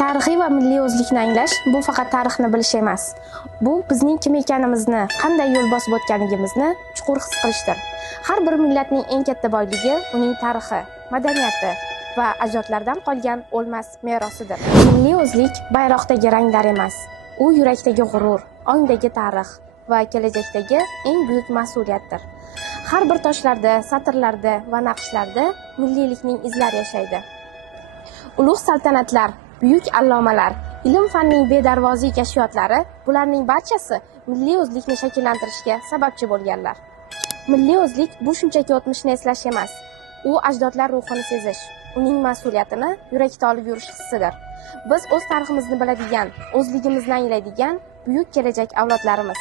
Tarixiy va milliy o'zlikni anglash bu faqat tarixni bilish emas. Bu bizning kim ekanimizni, qanday yo'l bosib o'tganligimizni chuqur his qilishdir. Har bir millatning eng katta boyligi uning tarixi, madaniyati va ajdodlardan qolgan o'lmas merosidir. Milliy o'zlik bayroqdagi ranglar emas, u yurakdagi g'urur, ongdagi tarix va kelajakdagi eng buyuk mas'uliyatdir. Har bir toshlarda, satrlarda va naqshlarda milliylikning izlari yashaydi. Ulug' saltanatlar, buyuk allomalar, ilm-fanning bedarvoziy kashfiyotlari, bularning barchasi milliy o'zlikni shakllantirishga sababchi bo'lganlar. Milliy o'zlik bu shunchaki o'tmishni eslash emas, u ajdodlar ruhini sezish, uning mas'uliyatini yurakda olib yurish hissidir. Biz o'z tariximizni biladigan, o'zligimizni anglaydigan buyuk kelajak avlodlarimiz.